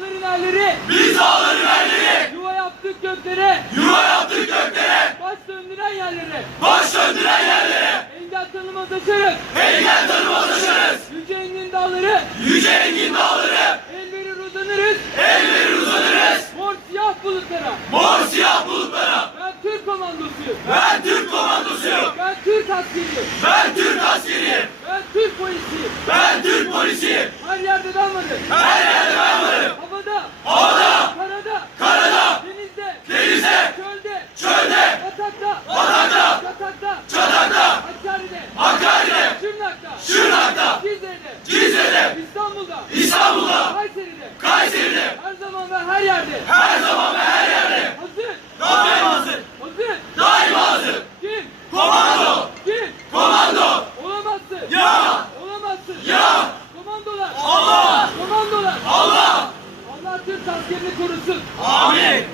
dağların erleri, Biz dağların erleri, yuva yaptık göklere, yuva yaptık göklere, baş döndüren yerlere, baş döndüren yerlere, engel tanımaz aşarız. engel tanımaz aşarız. Yüce engin dağları, Yüce engin dağları, el verir uzanırız. el verir uzanırız. Mor siyah bulutlara. Mor siyah bulutlara, Ben Türk komandosuyum. ben Türk komandosuyum, Ben Türk askeriyim. ben Türk askeriyim, Şırnak'ta, Şırnak'ta, Cizre'de, Cizre'de, İstanbul'da, İstanbul'da, Kayseri'de, Kayseri'de, her zaman ve her yerde. her zaman ve her yerde. Hazır, Daima hazır, hazır. daima hazır. Kim? Komando, Kim? komando, Olamazsın. ya, Olamazsın. ya, Komandolar. Allah, Komandolar. Allah, Allah Türk askerini korusun. amin.